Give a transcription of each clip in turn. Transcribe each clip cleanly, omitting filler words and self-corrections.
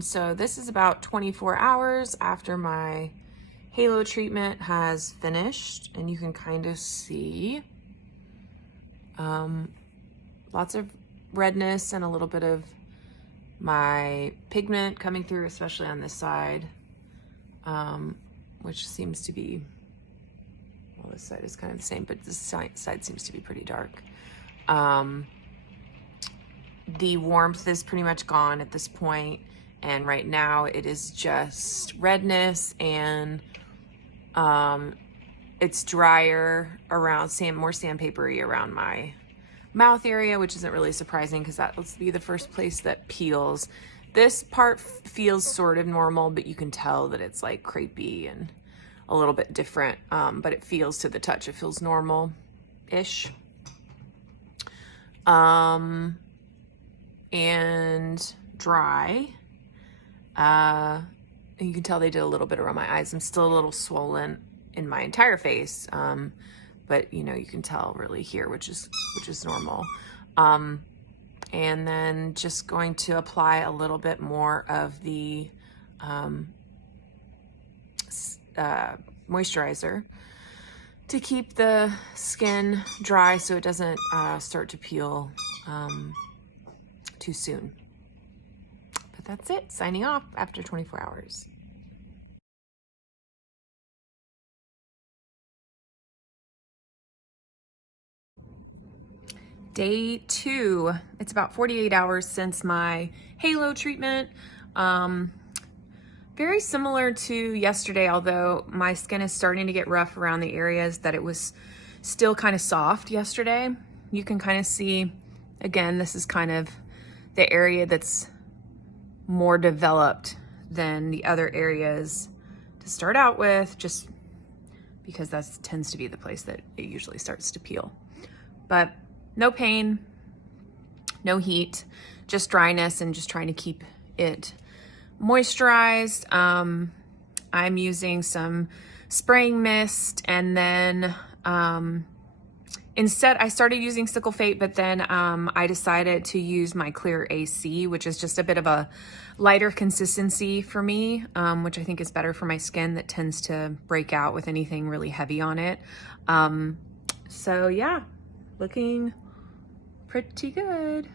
So this is about 24 hours after my halo treatment has finished, and you can kind of see lots of redness and a little bit of my pigment coming through, especially on this side, which seems to be, well, this side is kind of the same, but this side seems to be pretty dark. The warmth is pretty much gone at this point, and right now it is just redness, and it's drier around, more sandpapery around my mouth area, which isn't really surprising because that will be the first place that peels. This part feels sort of normal, but you can tell that it's like crepey and a little bit different, but it feels, to the touch, it feels normal-ish. And dry. And you can tell they did a little bit around my eyes. I'm still a little swollen in my entire face, but you know, you can tell really here, which is normal. And then just going to apply a little bit more of the moisturizer to keep the skin dry so it doesn't start to peel too soon. But that's it, signing off after 24 hours. Day 2, it's about 48 hours since my halo treatment. Very similar to yesterday, although my skin is starting to get rough around the areas that it was still kind of soft yesterday. You can kind of see, again, this is kind of the area that's more developed than the other areas to start out with, just because that tends to be the place that it usually starts to peel. But no pain, no heat, just dryness, and just trying to keep it moisturized. I'm using some spraying mist, and then instead I started using Sickle Fate, but then I decided to use my Clear AC, which is just a bit of a lighter consistency for me, which I think is better for my skin that tends to break out with anything really heavy on it. So yeah, looking pretty good.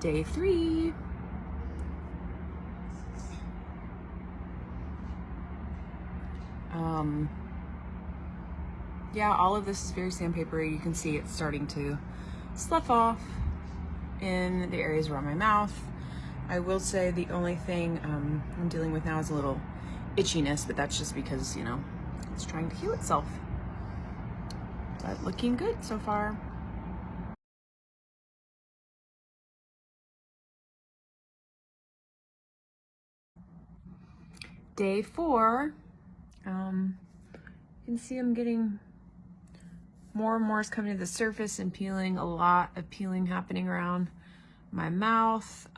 Day 3. Yeah, all of this is very sandpapery. You can see it's starting to slough off in the areas around my mouth. I will say the only thing I'm dealing with now is a little itchiness, but that's just because, you know, it's trying to heal itself. But looking good so far. Day 4, you can see I'm getting more and more is coming to the surface and peeling, a lot of peeling happening around my mouth,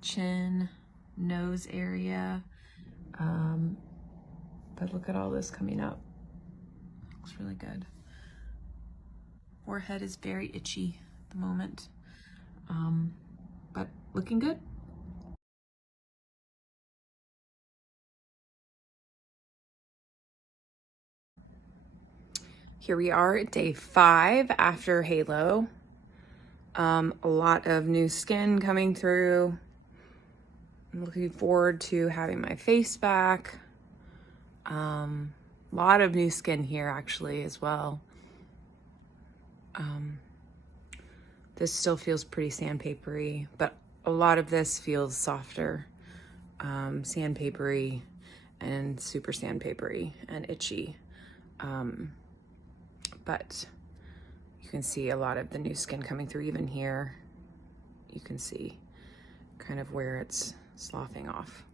chin, nose area. But look at all this coming up. Looks really good. Forehead is very itchy at the moment, but looking good. Here we are at day 5 after halo. A lot of new skin coming through. I'm looking forward to having my face back. A lot of new skin here actually as well. This still feels pretty sandpapery, but a lot of this feels softer, sandpapery and super sandpapery and itchy. But you can see a lot of the new skin coming through. Even here, you can see kind of where it's sloughing off.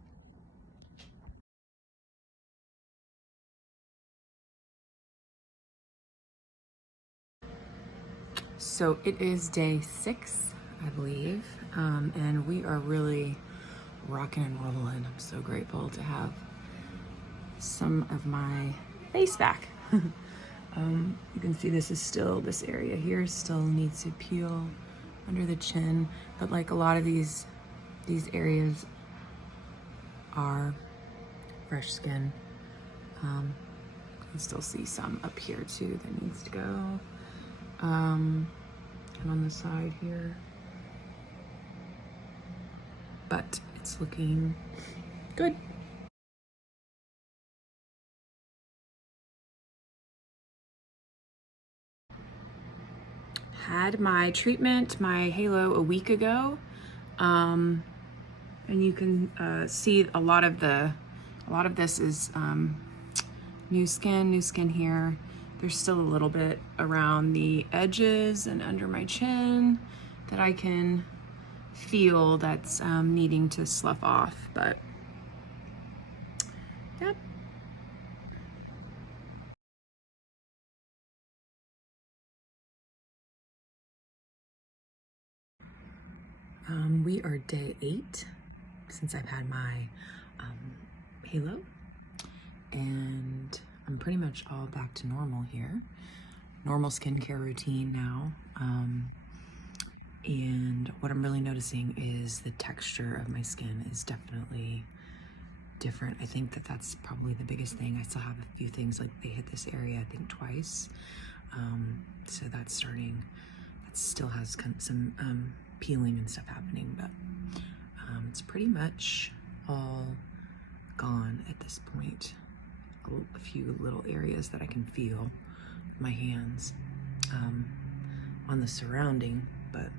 So it is day 6, I believe, and we are really rocking and rolling. I'm so grateful to have some of my face back. You can see this area here still needs to peel under the chin, but like a lot of these areas are fresh skin. You can still see some up here too that needs to go. And on the side here. But it's looking good. Had my treatment, my halo, a week ago. And you can see a lot of this is new skin here. There's still a little bit around the edges and under my chin that I can feel that's needing to slough off, but yep. We are day 8 since I've had my halo, and I'm pretty much all back to normal here. Normal skincare routine now. And what I'm really noticing is the texture of my skin is definitely different. I think that's probably the biggest thing. I still have a few things, like they hit this area I think twice. So that's starting, that still has some peeling and stuff happening, but it's pretty much all gone at this point. A few little areas that I can feel with my hands on the surrounding, but